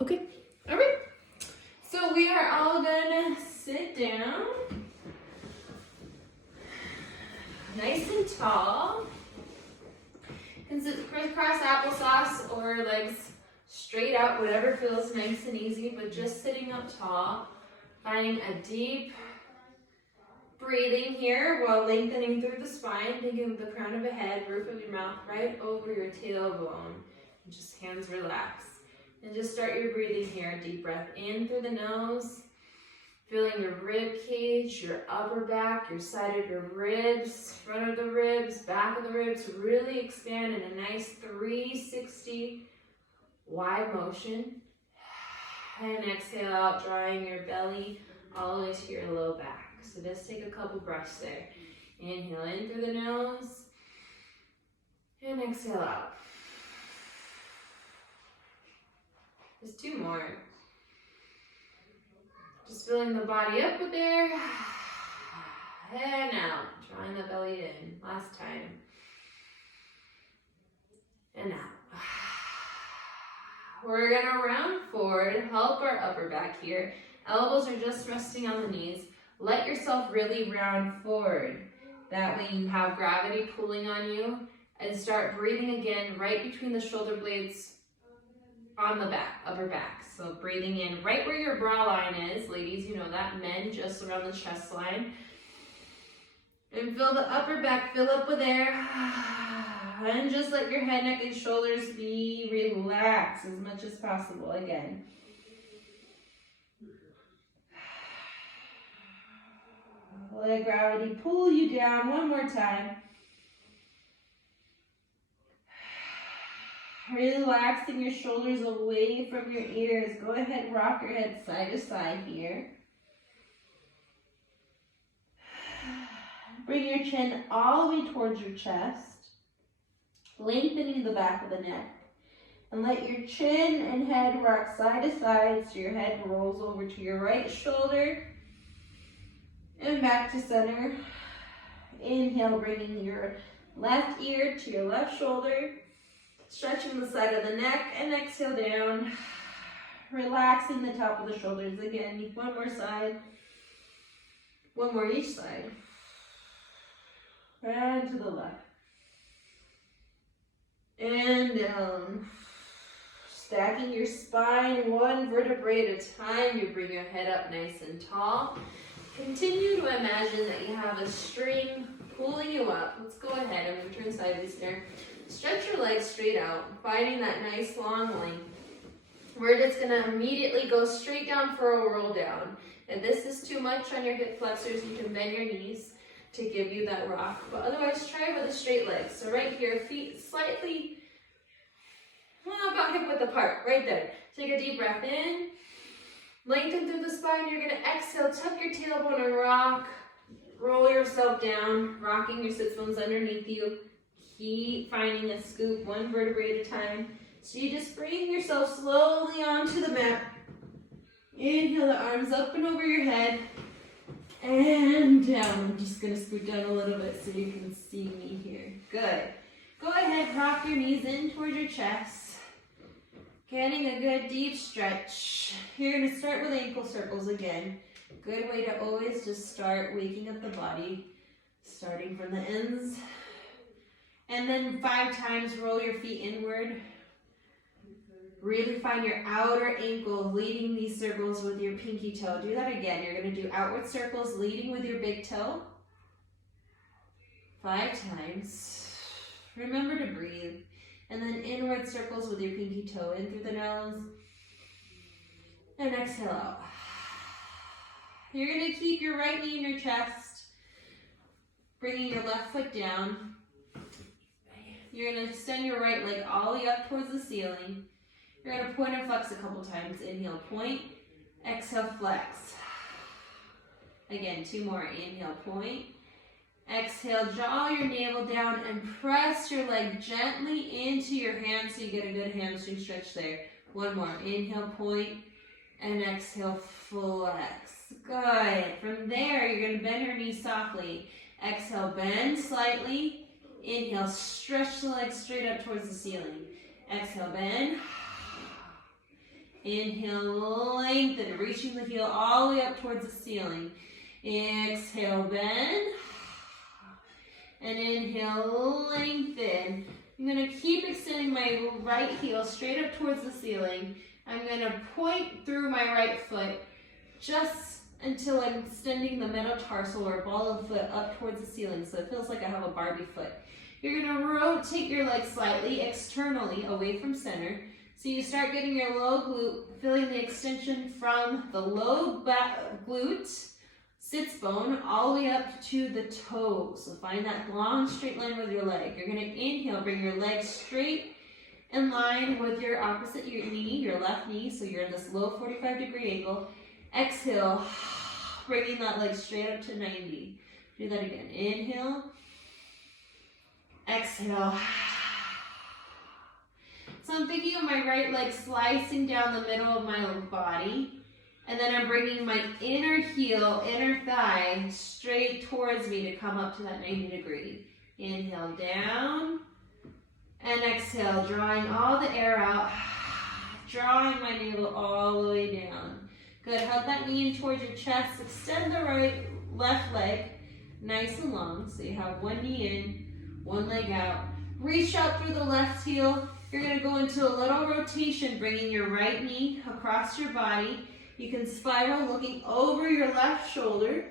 Okay, all right. So we are all gonna sit down, nice and tall. You can sit crisscross applesauce or legs straight out, whatever feels nice and easy, but just sitting up tall, finding a deep breathing here while lengthening through the spine, thinking of the crown of the head, roof of your mouth, right over your tailbone. And just hands relax. And just start your breathing here. Deep breath in through the nose. Feeling your rib cage, your upper back, your side of your ribs, front of the ribs, back of the ribs. Really expand in a nice 360 wide motion. And exhale out, drawing your belly all the way to your low back. So just take a couple breaths there. Inhale in through the nose. And exhale out. Just two more. Just filling the body up with air. And out. Drawing the belly in. Last time. And out. We're going to round forward. Help our upper back here. Elbows are just resting on the knees. Let yourself really round forward. That way you have gravity pulling on you. And start breathing again right between the shoulder blades on the back, upper back. So breathing in right where your brow line is. Ladies, you know that. Men, just around the chest line. And fill the upper back, fill up with air. And just let your head, neck, and shoulders be relaxed as much as possible again. Let gravity pull you down one more time. Relaxing your shoulders away from your ears. Go ahead, rock your head side to side here. Bring your chin all the way towards your chest, lengthening the back of the neck. And let your chin and head rock side to side so your head rolls over to your right shoulder and back to center. Inhale, bringing your left ear to your left shoulder. Stretching the side of the neck and exhale down. Relaxing the top of the shoulders again. One more side. One more each side. And to the left. And down. Stacking your spine one vertebrae at a time. You bring your head up nice and tall. Continue to imagine that you have a string pulling you up. Let's go ahead. I'm going to turn sideways here. Stretch your legs straight out, finding that nice long length. We're just going to immediately go straight down for a roll down. If this is too much on your hip flexors, you can bend your knees to give you that rock. But otherwise, try with a straight leg. So right here, feet slightly, about hip width apart, right there. Take a deep breath in. Lengthen through the spine. You're going to exhale, tuck your tailbone and rock. Roll yourself down, rocking your sit bones underneath you. Keep finding a scoop one vertebrae at a time. So you just bring yourself slowly onto the mat. Inhale the arms up and over your head. And down. I'm just going to scoot down a little bit so you can see me here. Good. Go ahead, rock your knees in towards your chest. Getting a good deep stretch. You're going to start with ankle circles again. Good way to always just start waking up the body. Starting from the ends. And then 5 times roll your feet inward. Really find your outer ankle leading these circles with your pinky toe. Do that again. You're going to do outward circles leading with your big toe. 5 times. Remember to breathe. And then inward circles with your pinky toe in through the nose. And exhale out. You're going to keep your right knee in your chest. Bringing your left foot down. You're going to extend your right leg all the way up towards the ceiling. You're going to point and flex a couple times. Inhale, point. Exhale, flex. Again, 2 more. Inhale, point. Exhale, draw your navel down and press your leg gently into your hand so you get a good hamstring stretch there. 1 more. Inhale, point. And exhale, flex. Good. From there, you're going to bend your knees softly. Exhale, bend slightly. Inhale, stretch the legs straight up towards the ceiling. Exhale, bend. Inhale, lengthen, reaching the heel all the way up towards the ceiling. Exhale, bend. And inhale, lengthen. I'm going to keep extending my right heel straight up towards the ceiling. I'm going to point through my right foot just until I'm extending the metatarsal or ball of the foot up towards the ceiling, so it feels like I have a Barbie foot. You're going to rotate your leg slightly externally away from center. So you start getting your low glute, feeling the extension from the low back glute, sits bone, all the way up to the toes. So find that long straight line with your leg. You're going to inhale, bring your leg straight in line with your opposite knee, your left knee. So you're in this low 45-degree angle. Exhale, bringing that leg straight up to 90. Do that again. Inhale. Exhale. So I'm thinking of my right leg slicing down the middle of my body. And then I'm bringing my inner heel, inner thigh, straight towards me to come up to that 90 degree. Inhale down. And exhale, drawing all the air out. Drawing my navel all the way down. Good, hug that knee in towards your chest. Extend the left leg nice and long. So you have one knee in, one leg out. Reach out through the left heel. You're going to go into a little rotation, bringing your right knee across your body. You can spiral looking over your left shoulder.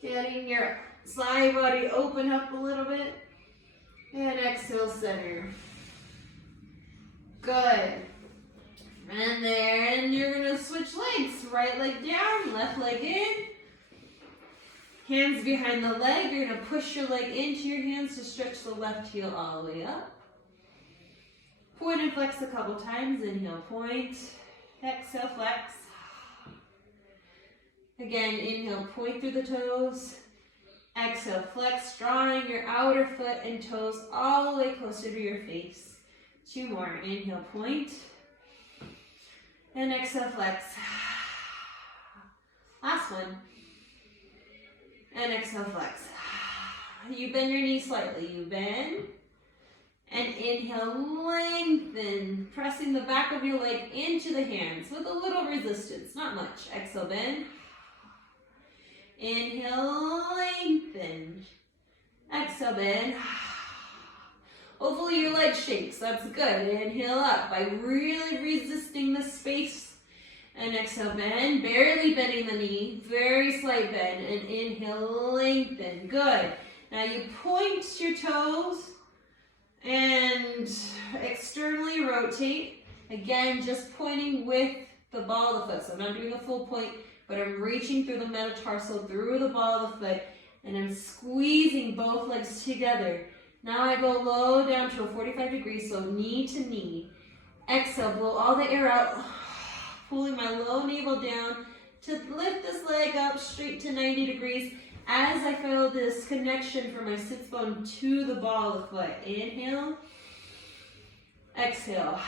Getting your side body open up a little bit. And exhale, center. Good. And then you're going to switch legs. Right leg down, left leg in. Hands behind the leg. You're going to push your leg into your hands to stretch the left heel all the way up. Point and flex a couple times. Inhale, point. Exhale, flex. Again, inhale, point through the toes. Exhale, flex, drawing your outer foot and toes all the way closer to your face. 2 more. Inhale, point. And exhale, flex. Last one. And exhale, flex. You bend your knee slightly. You bend. And inhale, lengthen. Pressing the back of your leg into the hands with a little resistance. Not much. Exhale, bend. Inhale, lengthen. Exhale, bend. Hopefully your leg shakes. That's good. Inhale up by really resisting the space. And exhale, bend. Barely bending the knee. Very slight bend. And inhale, lengthen. Good. Now you point your toes and externally rotate. Again, just pointing with the ball of the foot. So I'm not doing a full point, but I'm reaching through the metatarsal, through the ball of the foot, and I'm squeezing both legs together. Now I go low down to a 45 degrees, so knee to knee. Exhale, blow all the air out, pulling my low navel down to lift this leg up straight to 90 degrees as I feel this connection from my sits bone to the ball of the foot. Inhale, exhale.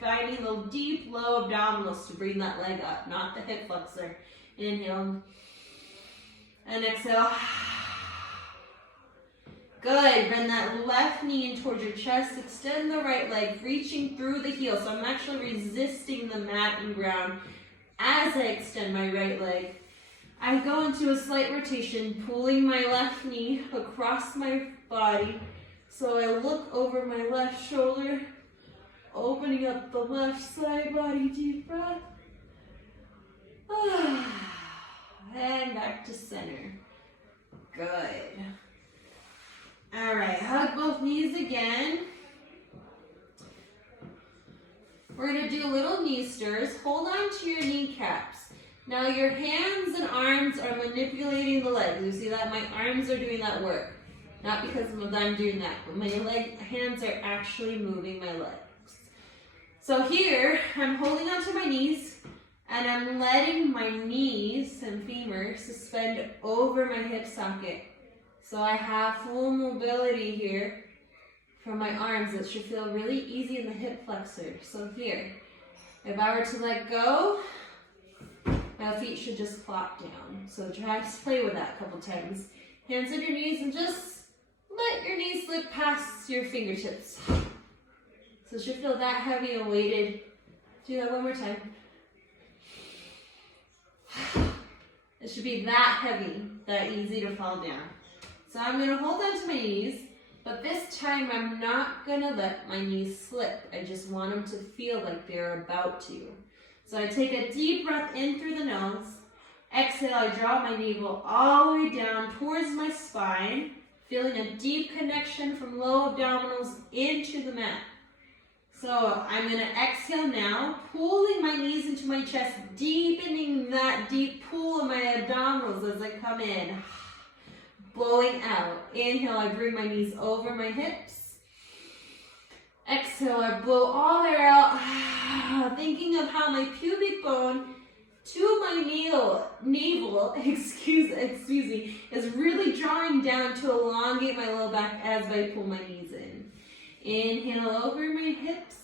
Finding the deep, low abdominals to bring that leg up, not the hip flexor. Inhale, and exhale. Good, bend that left knee in towards your chest, extend the right leg, reaching through the heel. So I'm actually resisting the mat and ground as I extend my right leg. I go into a slight rotation, pulling my left knee across my body. So I look over my left shoulder, opening up the left side body, deep breath. And back to center. Good. All right, hug both knees again. We're going to do little knee stirs. Hold on to your kneecaps. Now your hands and arms are manipulating the legs. You see that? My arms are doing that work. Not because I'm doing that, but my hands are actually moving my legs. So here, I'm holding onto my knees, and I'm letting my knees and femur suspend over my hip socket. So I have full mobility here from my arms. It should feel really easy in the hip flexor. So here, if I were to let go, my feet should just flop down. So try to play with that a couple times. Hands on your knees and just let your knees slip past your fingertips. So it should feel that heavy and weighted. Do that one more time. It should be that heavy, that easy to fall down. So I'm going to hold on to my knees, but this time I'm not going to let my knees slip. I just want them to feel like they're about to. So I take a deep breath in through the nose. Exhale, I draw my navel all the way down towards my spine, feeling a deep connection from low abdominals into the mat. So I'm going to exhale now, pulling my knees into my chest, deepening that deep pull of my abdominals as I come in. Blowing out. Inhale, I bring my knees over my hips. Exhale, I blow all the air out, thinking of how my pubic bone to my navel, excuse me, is really drawing down to elongate my low back as I pull my knees in. Inhale over my hips.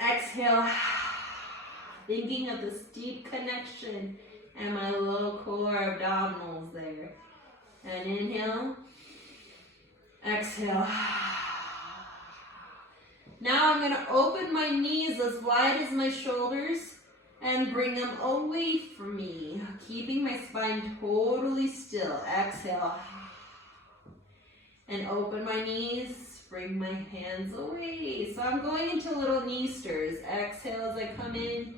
Exhale, thinking of this deep connection and my low core abdominals there. And inhale. Exhale. Now I'm going to open my knees as wide as my shoulders and bring them away from me, keeping my spine totally still. Exhale. And open my knees. Bring my hands away. So I'm going into little knee stirs. Exhale as I come in.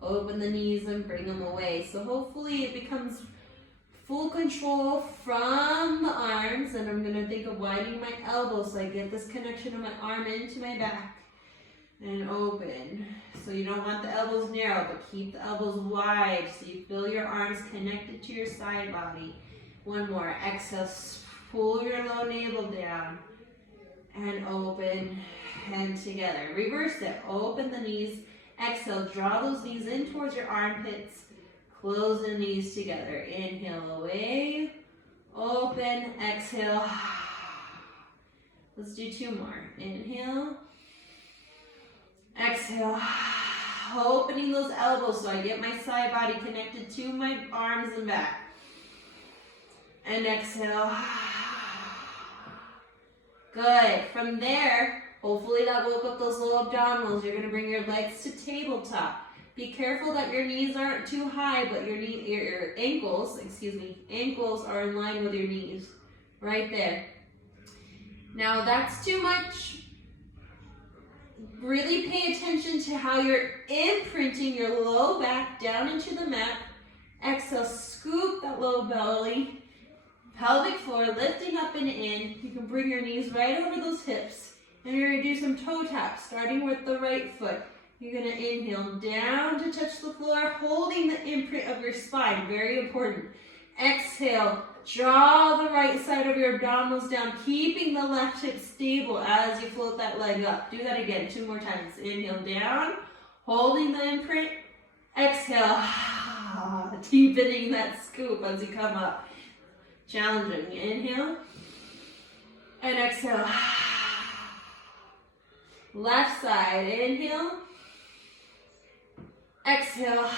Open the knees and bring them away. So hopefully it becomes full control from the arms. And I'm going to think of widening my elbows so I get this connection of my arm into my back. And open. So you don't want the elbows narrow, but keep the elbows wide so you feel your arms connected to your side body. One more. Exhale. Pull your low navel down. And open and together. Reverse it. Open the knees. Exhale. Draw those knees in towards your armpits. Close the knees together. Inhale away. Open. Exhale. Let's do two more. Inhale. Exhale. Opening those elbows so I get my side body connected to my arms and back. And exhale. Good. From there, hopefully that woke up those low abdominals. You're going to bring your legs to tabletop. Be careful that your knees aren't too high, but your ankles are in line with your knees. Right there. Now that's too much. Really pay attention to how you're imprinting your low back down into the mat. Exhale, scoop that low belly. Pelvic floor, lifting up and in. You can bring your knees right over those hips. And you're going to do some toe taps, starting with the right foot. You're going to inhale down to touch the floor, holding the imprint of your spine. Very important. Exhale, draw the right side of your abdominals down, keeping the left hip stable as you float that leg up. Do that again, 2 more times. Inhale down, holding the imprint. Exhale, deepening that scoop as you come up. Challenging. Inhale and exhale. Left side. Inhale. Exhale.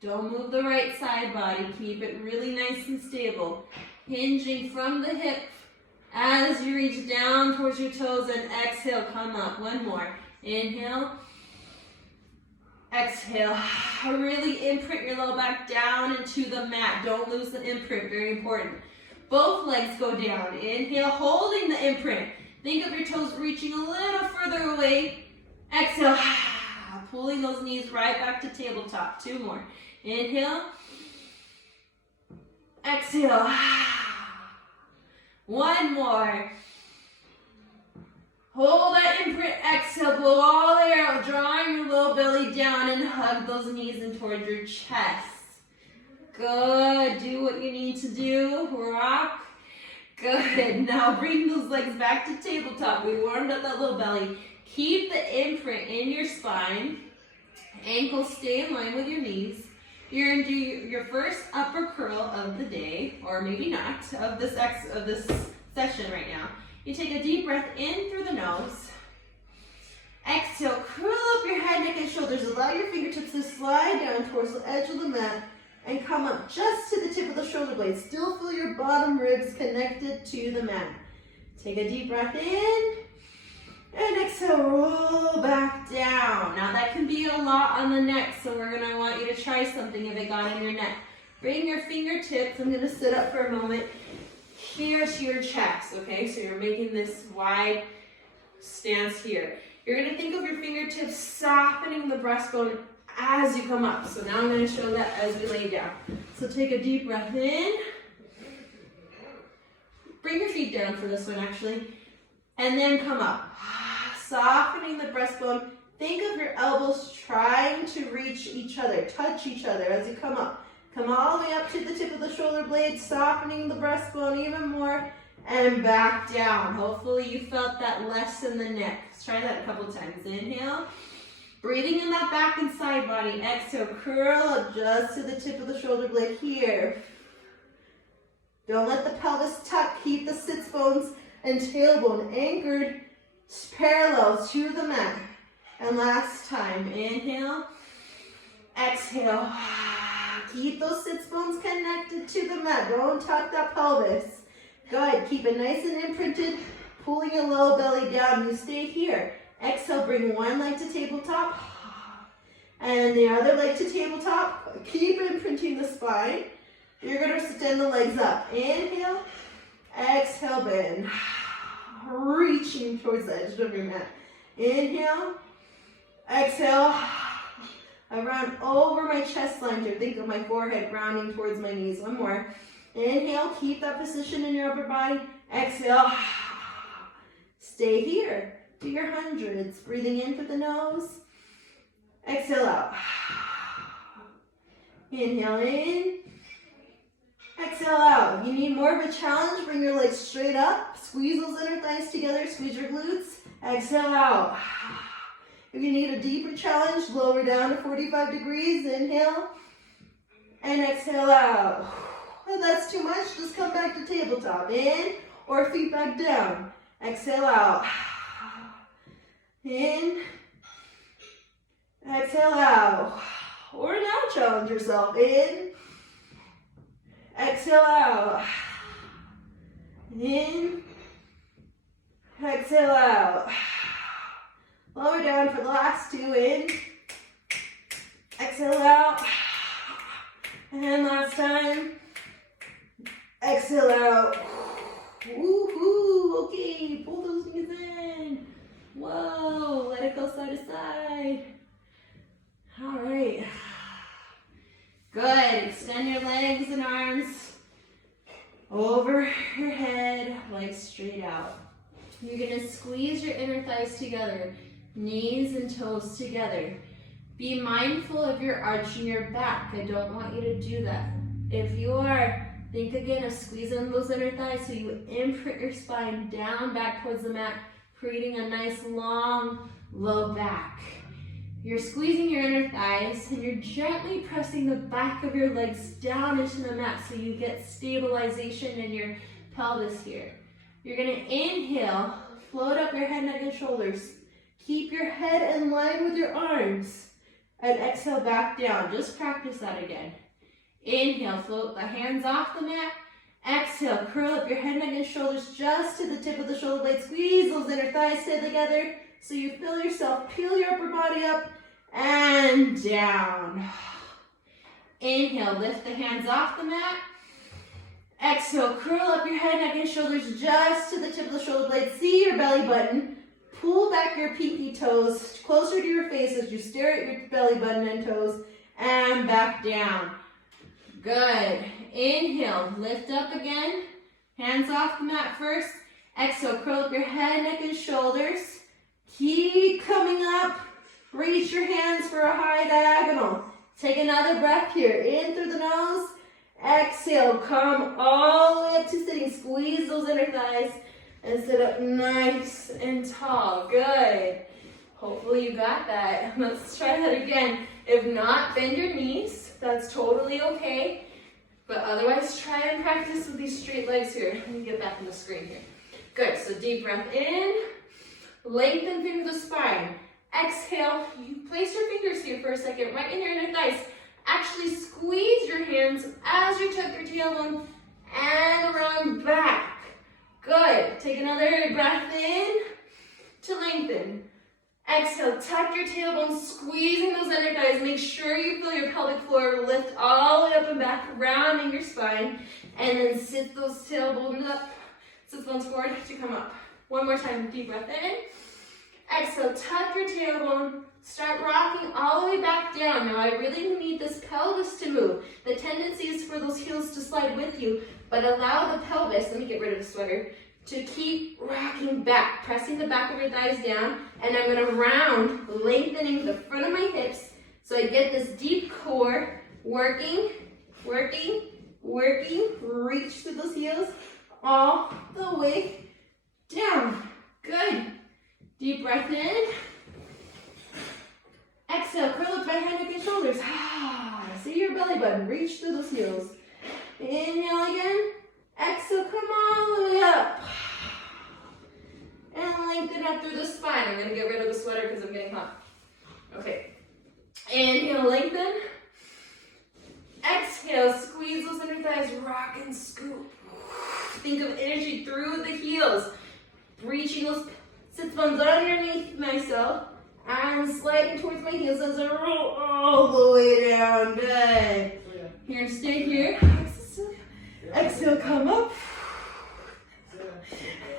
Don't move the right side body. Keep it really nice and stable. Hinging from the hip as you reach down towards your toes and exhale. Come up. One more. Inhale. Exhale. Really imprint your low back down into the mat. Don't lose the imprint. Very important. Both legs go down. Inhale, holding the imprint. Think of your toes reaching a little further away. Exhale. Pulling those knees right back to tabletop. 2 more. Inhale. Exhale. 1 more. Hold that imprint. Exhale. Blow all the air out. Drawing your low belly down and hug those knees in towards your chest. Good. Do what you need to do. Rock. Good. Now bring those legs back to tabletop. We warmed up that low belly. Keep the imprint in your spine. Ankles stay in line with your knees. You're going to do your first upper curl of the day, or maybe not, of this session right now. You take a deep breath in through the nose. Exhale, curl up your head, neck, and shoulders. Allow your fingertips to slide down towards the edge of the mat and come up just to the tip of the shoulder blades. Still feel your bottom ribs connected to the mat. Take a deep breath in. And exhale, roll back down. Now that can be a lot on the neck, so we're gonna want you to try something if it got in your neck. Bring your fingertips, I'm gonna sit up for a moment, here to your chest, okay? So you're making this wide stance here. You're gonna think of your fingertips softening the breastbone as you come up. So now I'm gonna show that as we lay down. So take a deep breath in. Bring your feet down for this one actually. And then come up. Softening the breastbone. Think of your elbows trying to reach each other, touch each other as you come up. Come all the way up to the tip of the shoulder blade, softening the breastbone even more, and back down. Hopefully you felt that less in the neck. Let's try that a couple times. Inhale. Breathing in that back and side body. Exhale, curl up just to the tip of the shoulder blade here. Don't let the pelvis tuck. Keep the sits bones and tailbone anchored parallel to the mat. And last time, inhale, exhale. Keep those sits bones connected to the mat. Don't tuck that pelvis. Good. Keep it nice and imprinted. Pulling your low belly down. You stay here. Exhale, bring one leg to tabletop. And the other leg to tabletop. Keep imprinting the spine. You're going to extend the legs up. Inhale. Exhale, bend. Reaching towards the edge of your mat. Inhale. Exhale. I round over my chest line here. Think of my forehead rounding towards my knees. One more. Inhale. Keep that position in your upper body. Exhale. Stay here. Do your hundreds. Breathing in through the nose. Exhale out. Inhale in. Exhale out. If you need more of a challenge, bring your legs straight up. Squeeze those inner thighs together. Squeeze your glutes. Exhale out. If you need a deeper challenge, lower down to 45 degrees. Inhale. And exhale out. If that's too much, just come back to tabletop. In or feet back down. Exhale out. In. Exhale out. Or now challenge yourself. In. Exhale out. In. Exhale out. Lower down for the last two. In. Exhale out. And last time. Exhale out. Woohoo! Okay, pull those knees in. Whoa, let it go side to side. All right. Good. Extend your legs and arms over your head, legs straight out. You're going to squeeze your inner thighs together, knees and toes together. Be mindful of your arching your back. I don't want you to do that. If you are, think again of squeezing those inner thighs so you imprint your spine down back towards the mat, creating a nice long low back. You're squeezing your inner thighs and you're gently pressing the back of your legs down into the mat so you get stabilization in your pelvis here. You're going to inhale, float up your head, neck, and shoulders. Keep your head in line with your arms. And exhale back down. Just practice that again. Inhale, float the hands off the mat. Exhale, curl up your head, neck, and shoulders just to the tip of the shoulder blade. Squeeze those inner thighs stay together so you feel yourself. Peel your upper body up and down. Inhale, lift the hands off the mat. Exhale, curl up your head, neck, and shoulders just to the tip of the shoulder blade. See your belly button. Pull back your pinky toes closer to your face as you stare at your belly button and toes. And back down. Good. Inhale, lift up again. Hands off the mat first. Exhale, curl up your head, neck, and shoulders. Keep coming up. Reach your hands for a high diagonal. Take another breath here. In through the nose. Exhale, come all the way up to sitting. Squeeze those inner thighs and sit up nice and tall. Good. Hopefully you got that. Let's try that again. If not, bend your knees. That's totally okay. But otherwise, try and practice with these straight legs here. Let me get back on the screen here. Good. So deep breath in. Lengthen through the spine. Exhale. You place your fingers here for a second, right in your inner thighs. Actually squeeze your hands as you tuck your tailbone and around back. Good. Take another breath in to lengthen lengthen. Exhale, tuck your tailbone, squeezing those inner thighs. Make sure you feel your pelvic floor lift all the way up and back, rounding your spine. And then sit those tailbones up, sit bones forward to come up. One more time, deep breath in. Exhale, tuck your tailbone, start rocking all the way back down. Now I really need this pelvis to move. The tendency is for those heels to slide with you, but allow the pelvis, let me get rid of the sweater, to keep rocking back, pressing the back of your thighs down, and I'm gonna round, lengthening the front of my hips, so I get this deep core, working, working, working, reach through those heels, all the way down. Good. Deep breath in. Exhale, curl up by hand, neck, and shoulders. See your belly button, reach through those heels. Inhale again. Exhale, come all the way up. And lengthen up through the spine. I'm gonna get rid of the sweater because I'm getting hot. Okay. Inhale, lengthen. Exhale, squeeze those inner thighs, rock and scoop. Think of energy through the heels. Reaching those sit bones underneath myself and sliding towards my heels as I roll all the way down. Good. Here, stay here. Exhale, come up.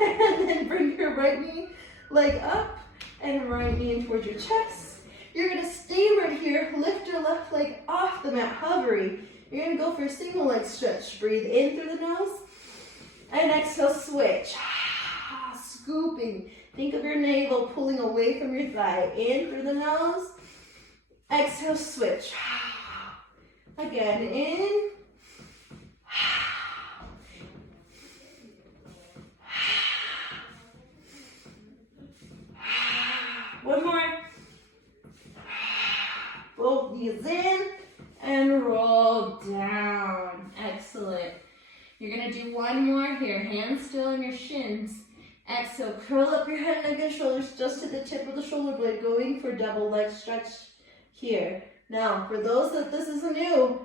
And then bring your right knee leg up and right knee in towards your chest. You're going to stay right here. Lift your left leg off the mat, hovering. You're going to go for a single leg stretch. Breathe in through the nose and exhale, switch. Scooping. Think of your navel pulling away from your thigh. In through the nose. Exhale, switch. Again, in. One more. Both knees in and roll down. Excellent. You're going to do one more here. Hands still on your shins. Exhale, curl up your head, neck, and shoulders just to the tip of the shoulder blade, going for double leg stretch here. Now, for those that this is new,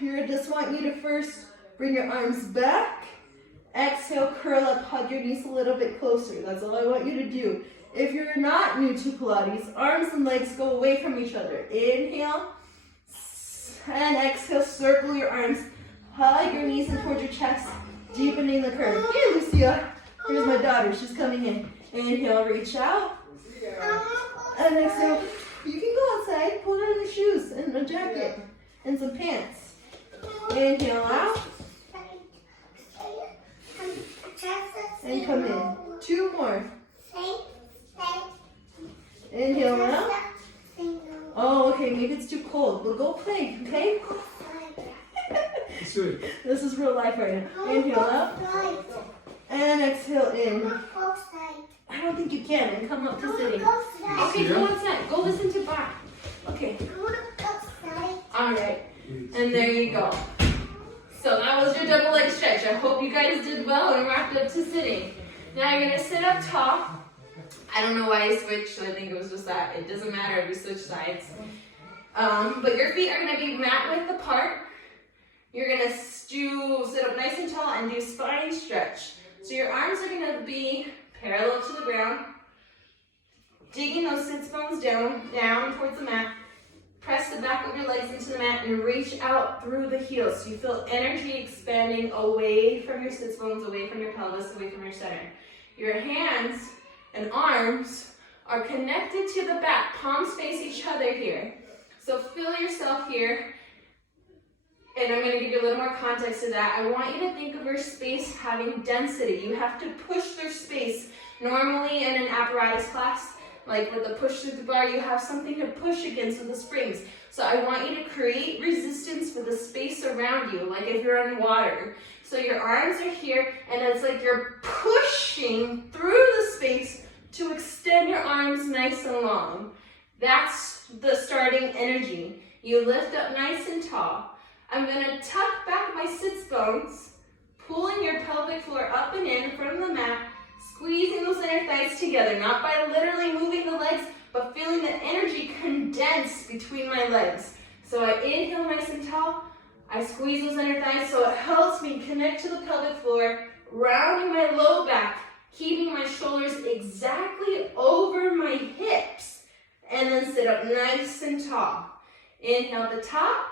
I just want you to first bring your arms back. Exhale, curl up, hug your knees a little bit closer. That's all I want you to do. If you're not new to Pilates, arms and legs go away from each other. Inhale, and exhale, circle your arms. Hug your knees in towards your chest, deepening the curve. Hey, Lucia. Here's my daughter, she's coming in. Inhale, reach out. And exhale, you can go outside, pull on your shoes and a jacket and some pants. Inhale out. And come in. Two more. Inhale out. Oh, okay, maybe it's too cold. We'll go play, okay? This is real life right now. Inhale out. And exhale in. I don't think you can. And come up to sitting. Okay, go outside. Go listen to Bob. Okay. Alright. And there you go. So that was your double leg stretch. I hope you guys did well and wrapped up to sitting. Now you're going to sit up tall. I don't know why I switched. I think it was just that. It doesn't matter if you switch sides. But your feet are going to be mat width apart. You're going to sit up nice and tall and do spine stretch. So your arms are going to be parallel to the ground, digging those sits bones down towards the mat. Press the back of your legs into the mat and reach out through the heels. So you feel energy expanding away from your sits bones, away from your pelvis, away from your center. Your hands and arms are connected to the back. Palms face each other here. So feel yourself here. And I'm going to give you a little more context to that. I want you to think of your space having density. You have to push through space. Normally in an apparatus class, like with the push through the bar, you have something to push against with the springs. So I want you to create resistance for the space around you, like if you're on water. So your arms are here, and it's like you're pushing through the space to extend your arms nice and long. That's the starting energy. You lift up nice and tall. I'm going to tuck back my sits bones, pulling your pelvic floor up and in from the mat, squeezing those inner thighs together, not by literally moving the legs, but feeling the energy condense between my legs. So I inhale nice and tall, I squeeze those inner thighs so it helps me connect to the pelvic floor, rounding my low back, keeping my shoulders exactly over and then sit up nice and tall. Inhale at the top.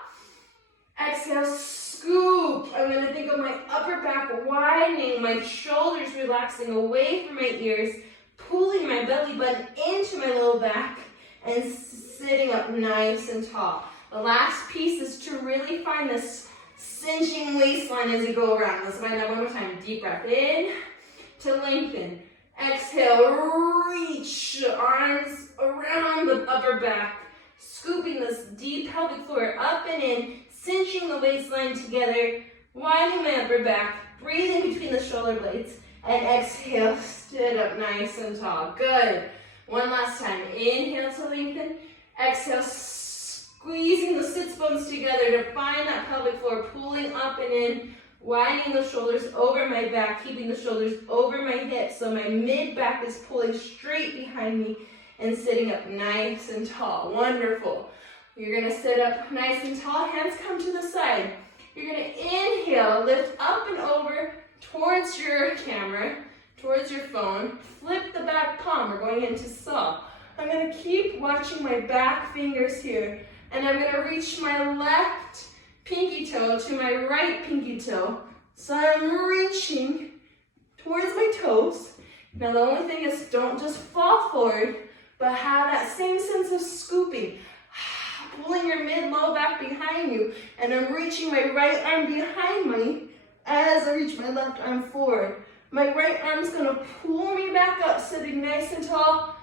Exhale, scoop. I'm going to think of my upper back widening, my shoulders relaxing away from my ears, pulling my belly button into my low back, and sitting up nice and tall. The last piece is to really find this cinching waistline as you go around. Let's find that one more time. Deep breath in to lengthen. Exhale, reach arms around the upper back, scooping this deep pelvic floor up and in, cinching the waistline together, widening my upper back, breathing between the shoulder blades, and exhale, sit up nice and tall. Good. One last time. Inhale to lengthen. Exhale, squeezing the sits bones together to find that pelvic floor, pulling up and in, widening the shoulders over my back, keeping the shoulders over my hips so my mid back is pulling straight behind me and sitting up nice and tall. Wonderful. You're going to sit up nice and tall. Hands come to the side. You're going to inhale, lift up and over towards your camera, towards your phone. Flip the back palm. We're going into saw. I'm going to keep watching my back fingers here. And I'm going to reach my left pinky toe to my right pinky toe. So I'm reaching towards my toes. Now the only thing is don't just fall forward, but have that same sense of scooping. Pulling your mid-low back behind you. And I'm reaching my right arm behind me as I reach my left arm forward. My right arm's going to pull me back up, sitting nice and tall.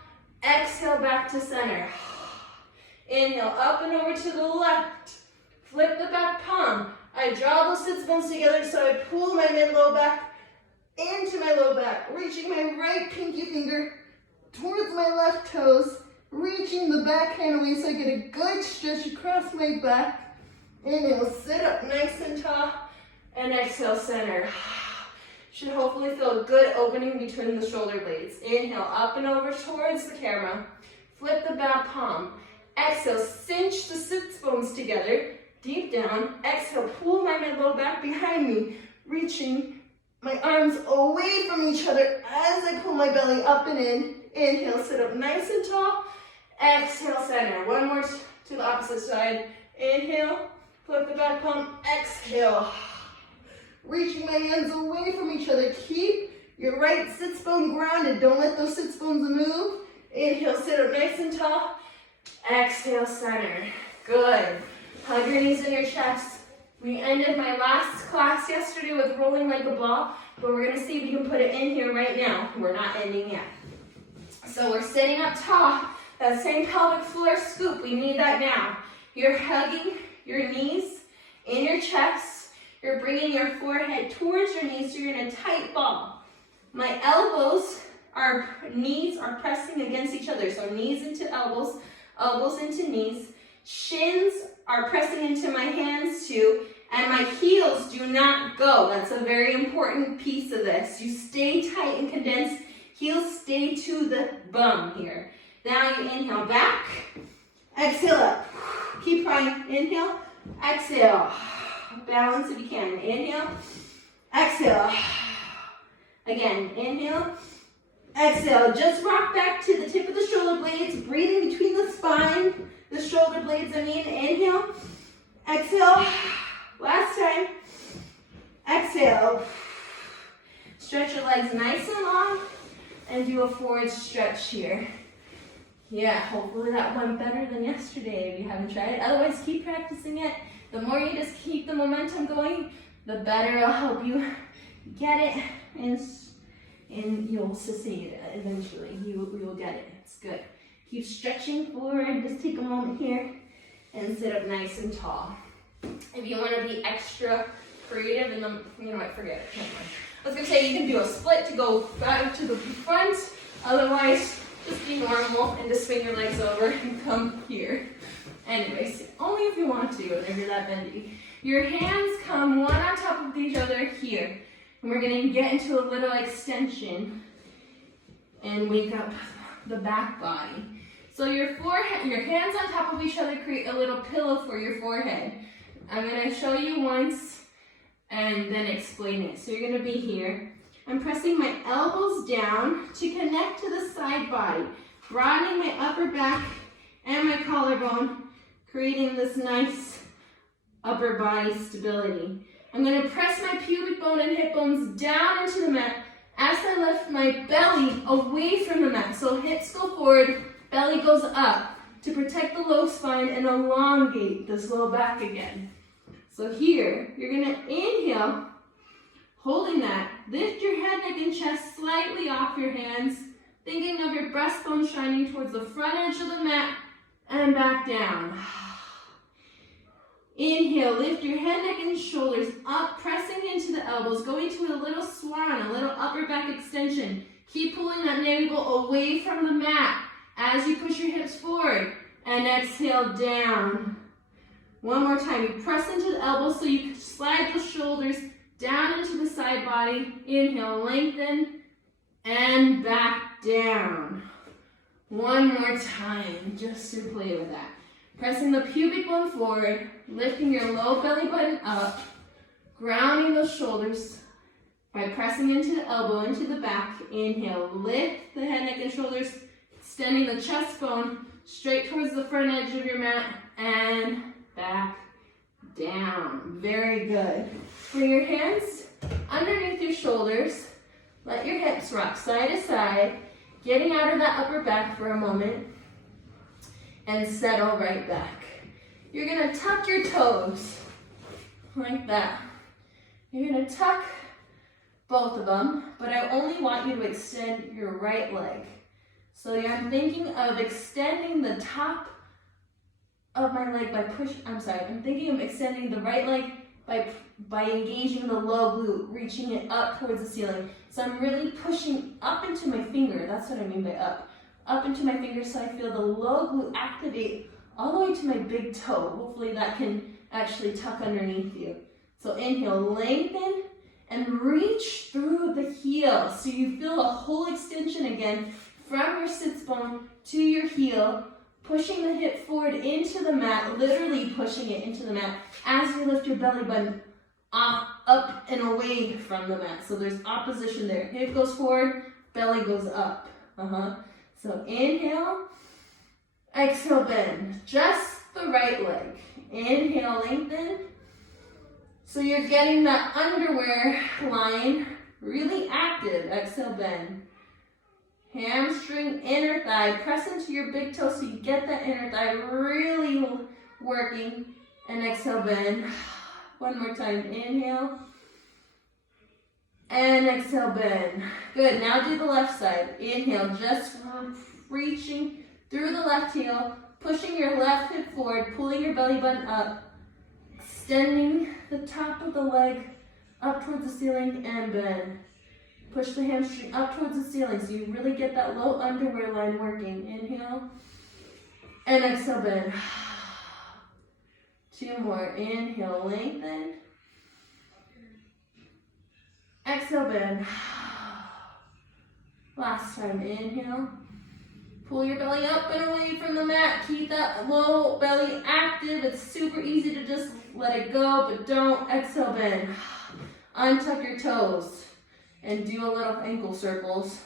Exhale back to center. Inhale up and over to the left. Flip the back palm. I draw those sits bones together so I pull my mid-low back into my low back. Reaching my right pinky finger towards my left toes. Reaching the backhand away so I get a good stretch across my back. Inhale, sit up nice and tall. And exhale, center. Should hopefully feel a good opening between the shoulder blades. Inhale, up and over towards the camera. Flip the back palm. Exhale, cinch the sits bones together. Deep down. Exhale, pull my mid-low back behind me. Reaching my arms away from each other as I pull my belly up and in. Inhale, sit up nice and tall. Exhale, center. One more to the opposite side. Inhale, flip the back palm. Exhale. Reaching my hands away from each other. Keep your right sits bone grounded. Don't let those sits bones move. Inhale, sit up nice and tall. Exhale, center. Good. Hug your knees in your chest. We ended my last class yesterday with rolling like a ball, but we're going to see if we can put it in here right now. We're not ending yet. So we're sitting up tall. That same pelvic floor scoop, we need that now. You're hugging your knees in your chest. You're bringing your forehead towards your knees so you're in a tight ball. My knees are pressing against each other. So knees into elbows, elbows into knees. Shins are pressing into my hands too. And my heels do not go. That's a very important piece of this. You stay tight and condensed. Heels stay to the bum here. Now you inhale back, exhale up. Keep trying. Inhale, exhale. Balance if you can. Inhale, exhale. Again, inhale, exhale. Just rock back to the tip of the shoulder blades, breathing between the spine, the shoulder blades, inhale, exhale. Last time, exhale. Stretch your legs nice and long and do a forward stretch here. Yeah, hopefully that went better than yesterday if you haven't tried it. Otherwise, keep practicing it. The more you just keep the momentum going, the better it'll help you get it, and you'll succeed eventually. You will get it. It's good. Keep stretching forward. Just take a moment here and sit up nice and tall. If you want to be extra creative, and then, you know what, forget it. Never mind. I was going to say you can do a split to go back to the front. Otherwise, just be normal and just swing your legs over and come here. Anyways, only if you want to, and if you're that bendy. Your hands come one on top of each other here. And we're going to get into a little extension and wake up the back body. So your hands on top of each other create a little pillow for your forehead. I'm going to show you once and then explain it. So you're going to be here. I'm pressing my elbows down to connect to the side body, broadening my upper back and my collarbone, creating this nice upper body stability. I'm going to press my pubic bone and hip bones down into the mat as I lift my belly away from the mat. So hips go forward, belly goes up to protect the low spine and elongate this low back again. So here, you're going to inhale, holding that. Lift your head, neck, and chest slightly off your hands, thinking of your breastbone shining towards the front edge of the mat and back down. Inhale, lift your head, neck, and shoulders up, pressing into the elbows, going to a little swan, a little upper back extension. Keep pulling that navel away from the mat as you push your hips forward. And exhale down. One more time. You press into the elbows so you can slide the shoulders down into the side body. Inhale, lengthen, and back down. One more time, just to play with that. Pressing the pubic bone forward, lifting your low belly button up, grounding those shoulders by pressing into the elbow, into the back. Inhale, lift the head, neck, and shoulders, extending the chest bone straight towards the front edge of your mat, and back down. Very good. Bring your hands underneath your shoulders. Let your hips rock side to side, getting out of that upper back for a moment. And settle right back. You're gonna tuck your toes like that. You're gonna tuck both of them, but I only want you to extend your right leg. So I'm thinking of extending the top of my leg by I'm thinking of extending the right leg by engaging the low glute, reaching it up towards the ceiling. So I'm really pushing up into my finger. That's what I mean by up. Up into my fingers so I feel the low glute activate all the way to my big toe. Hopefully that can actually tuck underneath you. So inhale, lengthen, and reach through the heel. So you feel a whole extension again from your sits bone to your heel, pushing the hip forward into the mat, literally pushing it into the mat as you lift your belly button up and away from the mat. So there's opposition there. Hip goes forward, belly goes up. So inhale, exhale, bend. Just the right leg. Inhale, lengthen. So you're getting that underwear line really active. Exhale, bend. Hamstring, inner thigh. Press into your big toe so you get that inner thigh really working. And exhale, bend. One more time. Inhale. And exhale, bend. Good. Now do the left side. Inhale, just reaching through the left heel, pushing your left hip forward, pulling your belly button up, extending the top of the leg up towards the ceiling, and bend. Push the hamstring up towards the ceiling so you really get that low underwear line working. Inhale, and exhale, bend. Two more. Inhale, lengthen. Exhale, bend. Last time, inhale. Pull your belly up and away from the mat. Keep that low belly active. It's super easy to just let it go, but don't. Exhale, bend. Untuck your toes and do a little ankle circles.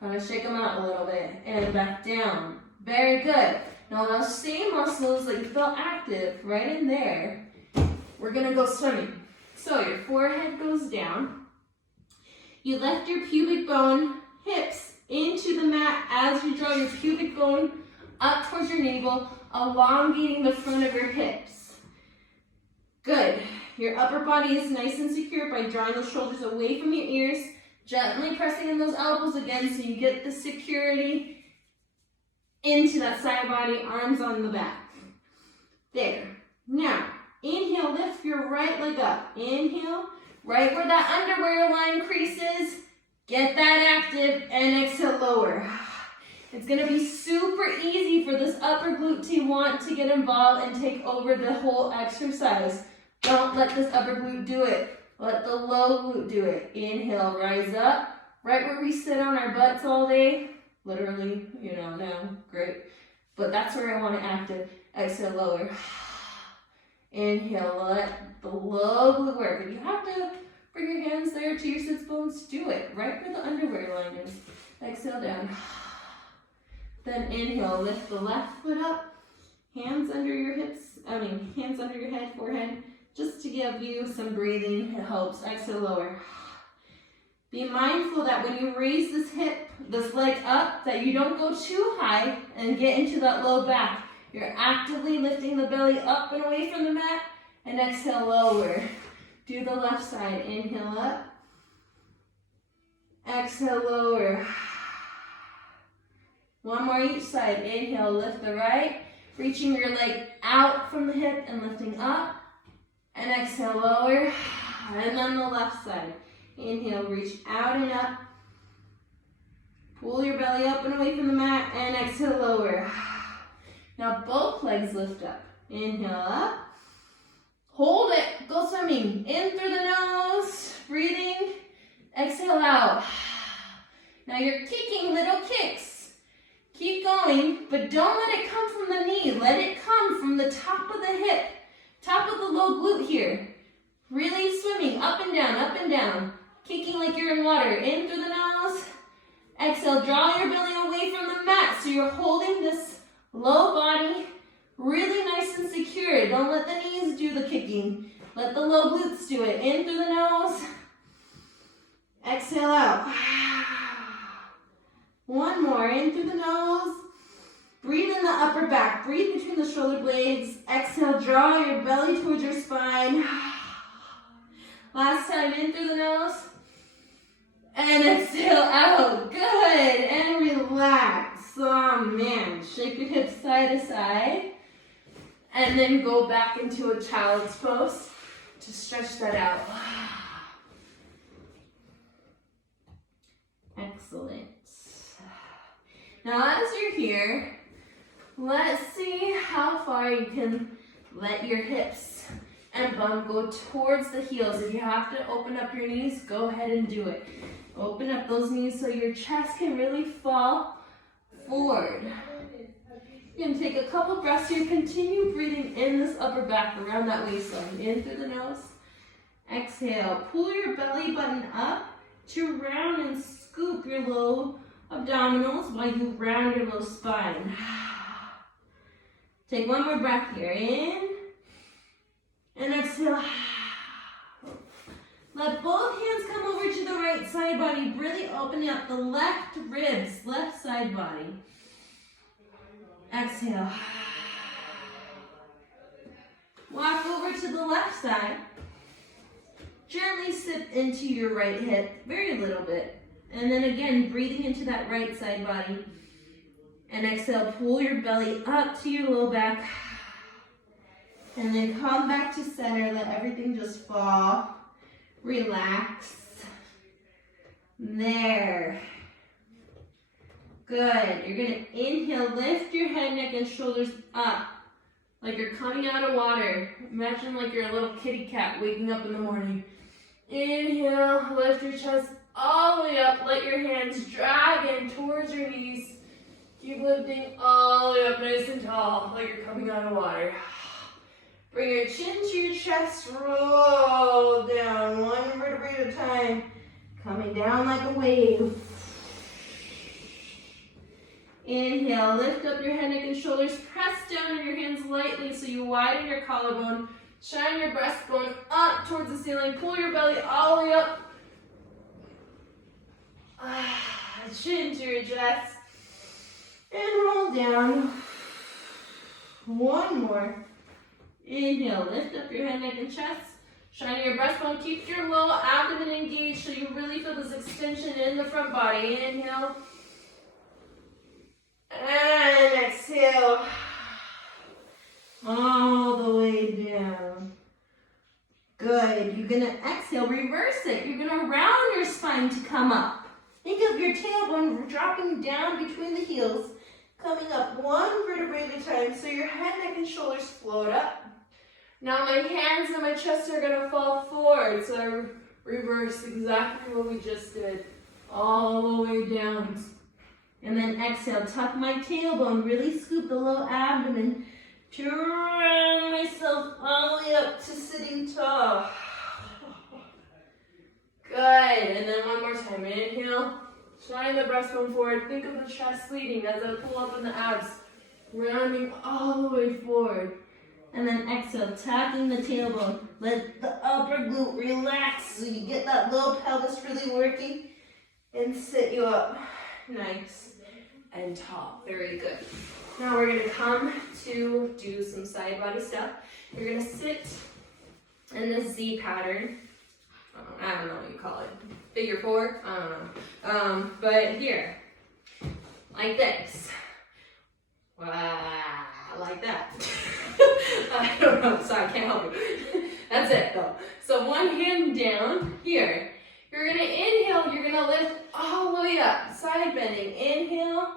Kind of shake them out a little bit and back down. Very good. Now those same muscles that you felt active right in there, we're gonna go swimming. So your forehead goes down. You lift your pubic bone, hips into the mat as you draw your pubic bone up towards your navel, elongating the front of your hips. Good. Your upper body is nice and secure by drawing the shoulders away from your ears, gently pressing in those elbows again so you get the security into that side body, arms on the back. There. Now, inhale, lift your right leg up. Inhale, right where that underwear line creases, get that active, and exhale, lower. It's gonna be super easy for this upper glute to want to get involved and take over the whole exercise. Don't let this upper glute do it. Let the low glute do it. Inhale, rise up. Right where we sit on our butts all day. Literally, now, great. But that's where I want it active. Exhale, lower. Inhale, let the low glute work. If you have to bring your hands there to your sits bones, do it. Right where the underwear line is. Exhale down. The Then inhale, lift the left foot up. Hands under your hips, hands under your head, forehead, just to give you some breathing. It helps. Exhale, lower. Be mindful that when you raise this leg up, that you don't go too high and get into that low back. You're actively lifting the belly up and away from the mat, and exhale, lower. Do the left side. Inhale up. Exhale, lower. One more each side. Inhale, lift the right. Reaching your leg out from the hip and lifting up. And exhale, lower. And then the left side. Inhale, reach out and up. Pull your belly up and away from the mat. And exhale, lower. Now both legs lift up. Inhale up. Hold it. Go swimming. In through the nose. Breathing. Exhale out. Now you're kicking little kicks. Keep going, but don't let it come from the knee. Let it come from the top of the hip, top of the low glute here. Really swimming up and down, kicking like you're in water. In through the nose. Exhale, draw your belly away from the mat so you're holding this low body really nice and secure. Don't let the knees do the kicking. Let the low glutes do it. In through the nose. Exhale out. One more, in through the nose. Breathe in the upper back. Breathe between the shoulder blades. Exhale, draw your belly towards your spine. Last time, in through the nose. And exhale out. Good. And relax. Oh man. Shake your hips side to side. And then go back into a child's pose to stretch that out. Excellent. Now as you're here, let's see how far you can let your hips and bum go towards the heels. If you have to open up your knees, go ahead and do it. Open up those knees so your chest can really fall forward. You can take a couple breaths here. Continue breathing in this upper back around that waistline. In through the nose. Exhale. Pull your belly button up to round and scoop your low abdominals while you round your low spine. Take one more breath here. In and exhale. Let both hands come over to the right side body. Really opening up the left ribs, left side body. Exhale. Walk over to the left side. Gently sip into your right hip, very little bit. And then again, breathing into that right side body. And exhale, pull your belly up to your low back. And then come back to center, let everything just fall. Relax. There. Good. You're gonna inhale, lift your head, neck, and shoulders up. Like you're coming out of water. Imagine like you're a little kitty cat waking up in the morning. Inhale, lift your chest all the way up. Let your hands drag in towards your knees. Keep lifting all the way up nice and tall, like you're coming out of water. Bring your chin to your chest, roll down, one vertebrae at a time. Coming down like a wave. Inhale, lift up your head, neck, and shoulders. Press down on your hands lightly so you widen your collarbone. Shine your breastbone up towards the ceiling. Pull your belly all the way up. Chin to your chest. And roll down. One more. Inhale, lift up your head, neck, and chest. Shine your breastbone. Keep your low abdomen engaged so you really feel this extension in the front body. Inhale. And exhale. All the way down. Good. You're going to exhale, reverse it. You're going to round your spine to come up. Think of your tailbone dropping down between the heels, coming up one vertebrae at a time so your head, neck, and shoulders float up. Now my hands and my chest are going to fall forward, so I reverse exactly what we just did. All the way down. And then exhale, tuck my tailbone, really scoop the low abdomen to round myself all the way up to sitting tall. Good, and then one more time, inhale, Shine the breastbone forward. Think of the chest leading as I pull up in the abs. Rounding all the way forward. And then exhale, tapping the tailbone. Let the upper glute relax so you get that low pelvis really working. And sit you up. Nice and tall. Very good. Now we're going to come to do some side body stuff. You're going to sit in this Z pattern. I don't know what you call it. Figure four? I don't know. But here, like this. Wow, like that. I don't know, sorry, I can't help you. That's it though. So one hand down here. You're gonna inhale, you're gonna lift all the way up. Side bending, inhale,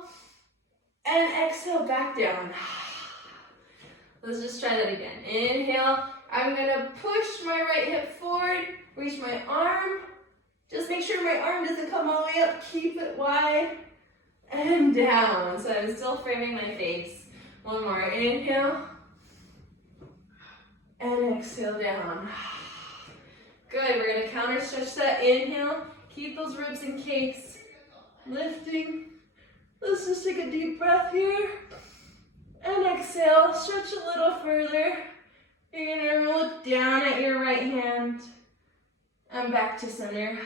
and exhale back down. Let's just try that again. Inhale, I'm gonna push my right hip forward, reach my arm. Just make sure my arm doesn't come all the way up, keep it wide. And down. So I'm still framing my face. One more. Inhale. And exhale down. Good. We're going to counter stretch that. Inhale. Keep those ribs encased. Lifting. Let's just take a deep breath here. And exhale. Stretch a little further. You're going to look down at your right hand. And back to center.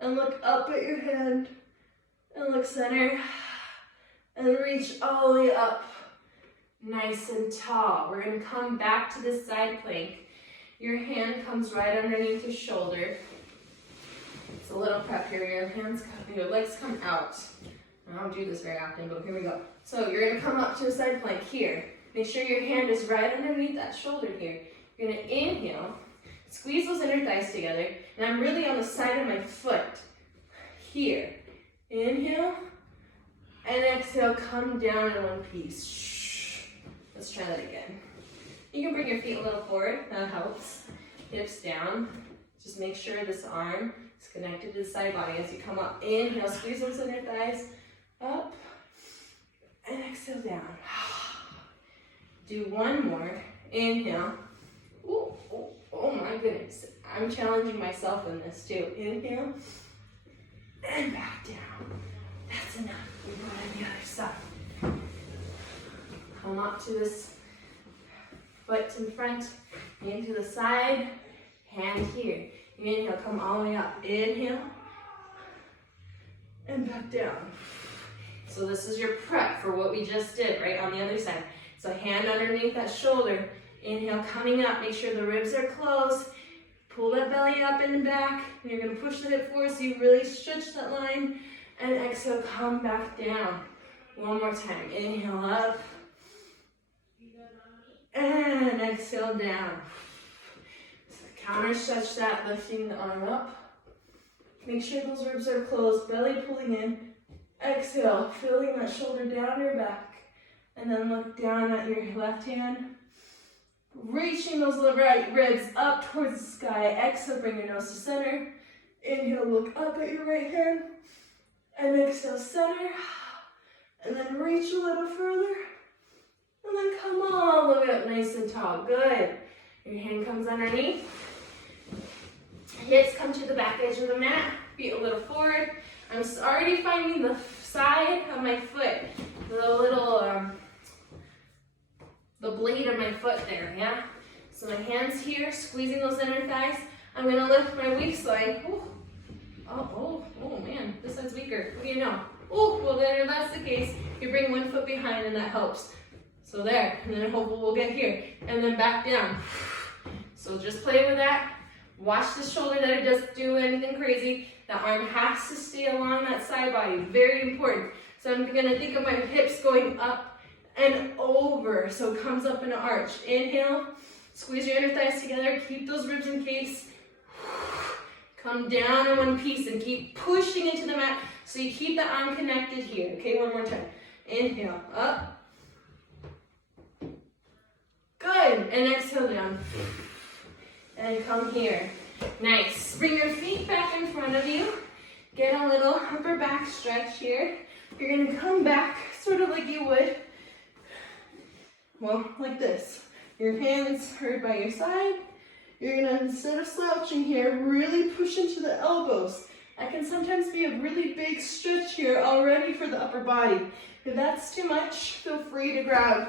And look up at your hand. And look center, and reach all the way up, nice and tall. We're gonna come back to this side plank. Your hand comes right underneath your shoulder. It's a little prep here, your legs come out. I don't do this very often, but here we go. So you're gonna come up to a side plank here. Make sure your hand is right underneath that shoulder here. You're gonna inhale, squeeze those inner thighs together, and I'm really on the side of my foot here. Inhale, and exhale, come down in one piece. Shh. Let's try that again. You can bring your feet a little forward, that helps. Hips down. Just make sure this arm is connected to the side body as you come up. Inhale, squeeze those inner thighs up, and exhale down. Do one more. Inhale. Ooh, oh my goodness. I'm challenging myself in this too. Inhale. And back down. That's enough. We go on the other side. Come up to this foot in front, hand to the side, hand here. Inhale, come all the way up. Inhale, and back down. So this is your prep for what we just did, right, on the other side. So hand underneath that shoulder. Inhale, coming up. Make sure the ribs are closed. Pull that belly up and back, and you're going to push the hip forward so you really stretch that line. And exhale, come back down. One more time. Inhale up. And exhale down. So counter stretch that, lifting the arm up. Make sure those ribs are closed, belly pulling in. Exhale, feeling that shoulder down your back. And then look down at your left hand. Reaching those right ribs up towards the sky. Exhale, bring your nose to center. Inhale, look up at your right hand. And exhale, center. And then reach a little further. And then come all the way up nice and tall. Good. Your hand comes underneath. Hips come to the back edge of the mat. Feet a little forward. I'm already finding the side of my foot. The little, the blade of my foot there, yeah? So my hand's here, squeezing those inner thighs. I'm gonna lift my waist line. Ooh. Oh man, this side's weaker. What do you know? Oh, well then if that's the case, you bring one foot behind and that helps. So there, and then hopefully we'll get here. And then back down. So just play with that. Watch the shoulder that it doesn't do anything crazy. The arm has to stay along that side body, very important. So I'm gonna think of my hips going up and over, so it comes up in an arch. Inhale, squeeze your inner thighs together, keep those ribs encased. Come down in one piece and keep pushing into the mat so you keep the arm connected here. Okay, one more time. Inhale, up. Good, and exhale down. And come here. Nice. Bring your feet back in front of you. Get a little upper back stretch here. You're gonna come back sort of like you would, well, like this. Your hands are by your side. You're gonna, instead of slouching here, really push into the elbows That can sometimes be a really big stretch here already for the upper body. If that's too much, feel free to grab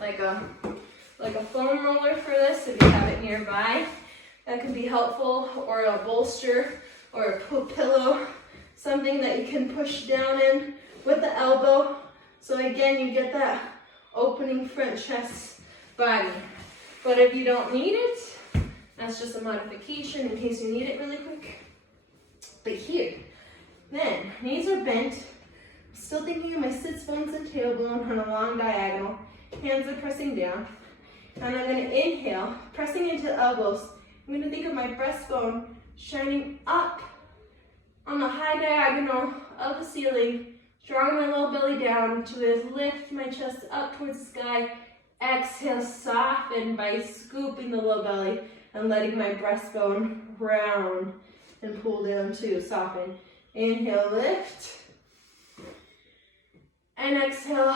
like a foam roller for this if you have it nearby. That can be helpful, or a bolster or a pillow, something that you can push down in with the elbow. So again, you get that opening front chest body. But if you don't need it, that's just a modification in case you need it really quick. But here, then, knees are bent. Still thinking of my sits bones and tailbone on a long diagonal. Hands are pressing down. And I'm going to inhale, pressing into the elbows. I'm going to think of my breastbone shining up on the high diagonal of the ceiling, drawing my low belly down to lift my chest up towards the sky. Exhale, soften by scooping the low belly and letting my breastbone round and pull down too, soften. Inhale, lift. And exhale,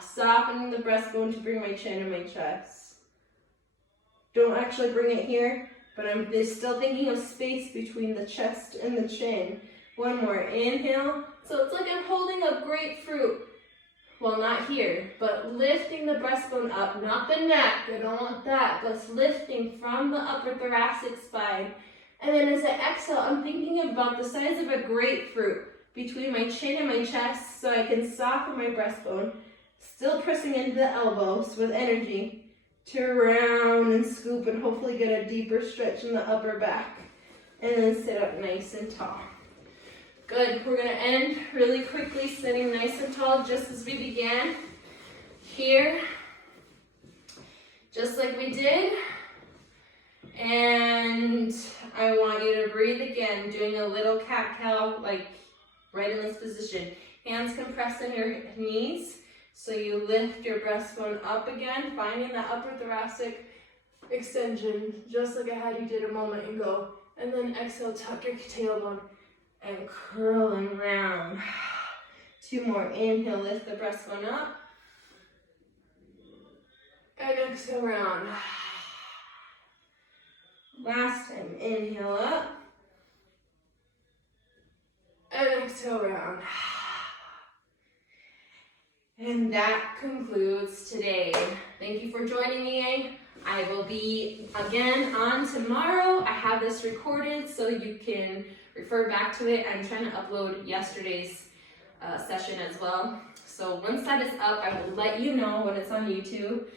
softening the breastbone to bring my chin and my chest. Don't actually bring it here, but I'm still thinking of space between the chest and the chin. One more, inhale. So it's like I'm holding a grapefruit. Well, not here, but lifting the breastbone up, not the neck, I don't want that, but lifting from the upper thoracic spine. And then as I exhale, I'm thinking about the size of a grapefruit between my chin and my chest so I can soften my breastbone, still pressing into the elbows with energy to round and scoop and hopefully get a deeper stretch in the upper back. And then sit up nice and tall. Good, we're gonna end really quickly sitting nice and tall just as we began. Here, just like we did. And I want you to breathe again, doing a little cat-cow, like right in this position. Hands compressed on your knees, so you lift your breastbone up again, finding that upper thoracic extension, just like I had you did a moment ago. And then exhale, tuck your tailbone and curl and round. 2 more, inhale, lift the breastbone up. And exhale, round. Last time, inhale up. And exhale, round. And that concludes today. Thank you for joining me. I will be again on tomorrow. I have this recorded so you can refer back to it. I'm trying to upload yesterday's session as well. So once that is up, I will let you know when it's on YouTube.